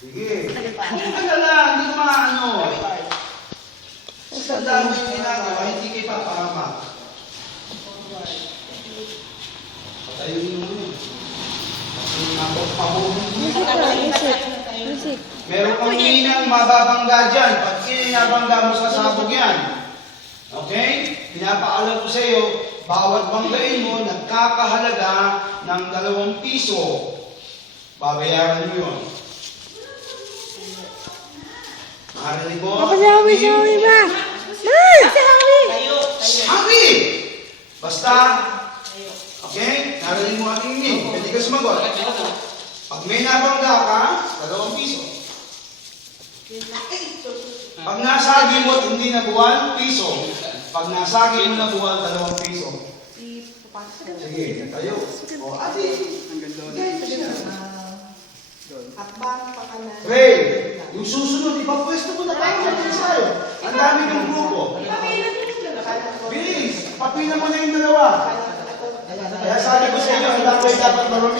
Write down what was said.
Sige. Kung ka na lang, hindi ko maano. Sa dami yung ginagawa, hindi kayo papahamak. Patayunin mo yun. Meron kang minang mababangga dyan. Pag sinabangga mo sa sabog yan. Okay? Pinapaalam ko sa iyo, bawat banggain mo, nagkakahalaga ng 2 piso. Babayaran mo yun. Nakarinig mo? Papa, sawi ba? Happy! Basta, okay? Narinig mo aking name. Pwede ka sumagot. Pag may nabangga ka, 2 piso. Pag nasagi mo at hindi nabuwan, piso. Pag nasagi mo nabuwan, 2 piso. Sige, tayo. O, ate. Ray, yung susunod, ipapwesto mo na tayo sa ensayo. Ang dami ng grupo. Bilis, papila mo na yung 2. Kaya sabi ko sa inyo, dapat marami.